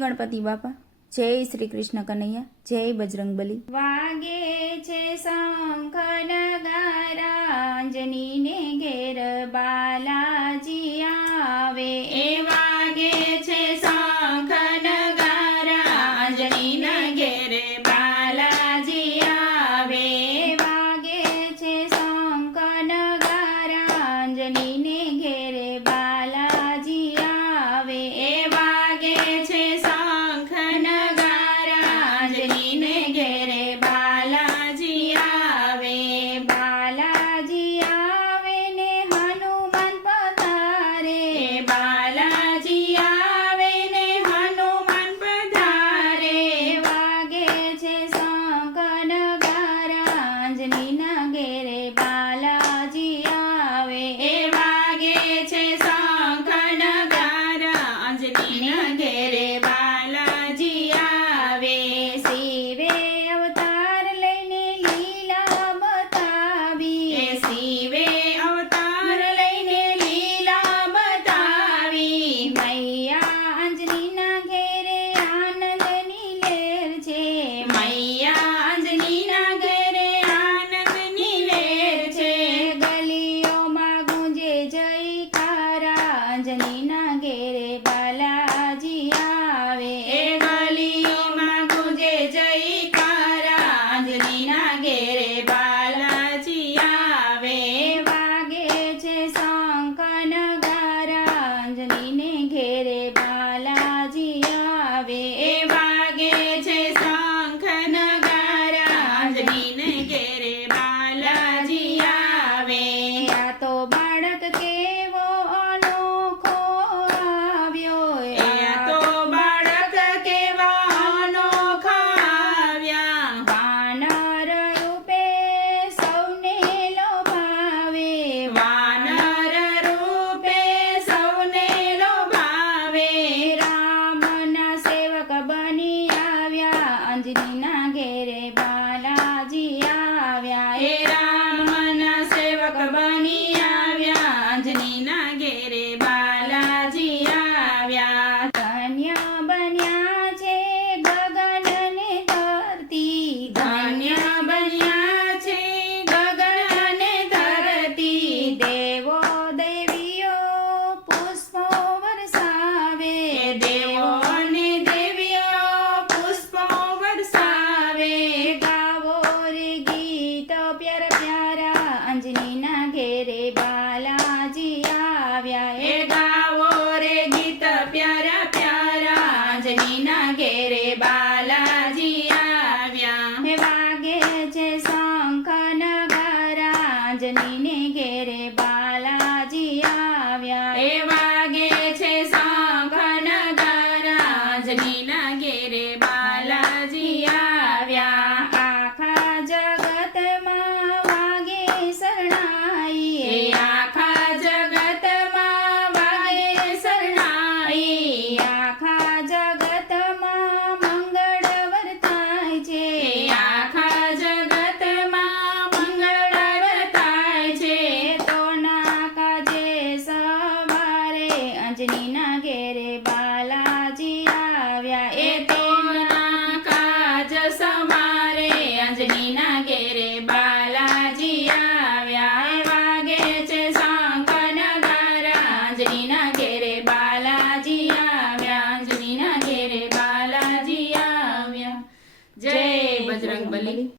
ગણપતિ બાપા, જય શ્રી કૃષ્ણ કનૈયા, જય બજરંગબલી। વાગે છે શંખ નગારા, અંજનીને ઘેર બાલાજી આવે। એ વાગે છે શંખ નગારા, અંજનીના ઘેર બાલાજી આવે। વાગે છે શંખ નગારા, અંજનીને ઘેર બાલાજી આવે। એ વાગે છે શંખ નગારા, અંજનીને ઘેરે બાલાજી આવે। બાલાજી આવે ને હનુમાન પધારે, બાલાજી આવે ને હનુમાન પધારે। વાગે છે શંખ નગારા, અંજનીના ઘેરે બાલાજી આવે। એ વાગે છે શંખ નગારા, અંજનીના ઘેરે બાલાજી આવે। શિવે અવતાર લઈને લીલા બતાવી, એ શિવે અવતાર લઈને લીલા બતાવી। મૈયા અંજનીના ઘેરે આનંદની લહેર છે, મૈયા અંજનીના ઘેરે આનંદની લહેર છે। ગલીઓમાં ગુંજે જયકારા, અંજનીના ઘેરે બાલાજી આવે। એ ગલીઓમાં ગુંજે જયકારા, અંજનીના ઘેરે બાલાજી આવે। વાગે છે શંખ નગારા, અંજનીને ઘેરે બાલાજી આવે। એ વાગે છે શંખ નગારા, અંજનીને ઘેરે બાલાજી આવે। આ તો બાળક કેવો અનોખો આવ્યો, આ તો બાળક કેવા અનોખા આવ્યા। વાનર રૂપે સૌને લોભાવે, વાનર રૂપે સૌને લોભાવે। રામના સેવક બની આવ્યા, અંજનીના ઘેરે બાલાજી આવ્યા। એ રામના સેવક બની આવ્યા, અંજનીના ઘેરે બાલાજી આવ્યા। ધન્ય બન્યા છે ગગન ને ધરતી, ધન્ય બન્યા છે ગગન ને ધરતી। દેવો દેવીઓ પુષ્પો વરસાવે, દેવો ને દેવીઓ પુષ્પો વરસાવે। ગાવો રે ગીત પ્યારા પ્યારા, અંજનીના ઘેરે બાલાજી આવ્યા। એ ગાવો રે ગીત પ્યારા પ્યારા, અંજનીના ઘેરે બાલાજી આવ્યા। હે વાગે છે શંખ નગારા, અંજનીને ઘેરે બાલાજી આવ્યા। એ વાગે છે શંખ નગારા, અંજનીના ઘેરે બાલાજી આવ્યા। આખા જગતમાં વાગે શરણાઈ, એ આખા જગતમાં વાગે શરણાઈ। આખા જગતમાં મંગળ વર્તાય છે, આખા જગતમાં મંગળ વર્તાય છે। તો ના કાજે સવારે, અંજનીના ઘેરે બાલાજી આવ્યા। એ તો ના કાજ સવારે, અંજનીના ઘેરે બાલાજી આવ્યા। એ વાગે છે શંખ નગારા, અંજનીના ઘેરે બાલાજી આવ્યા, અંજનીના ઘેરે બાલાજી આવ્યા। જય બજરંગબલી।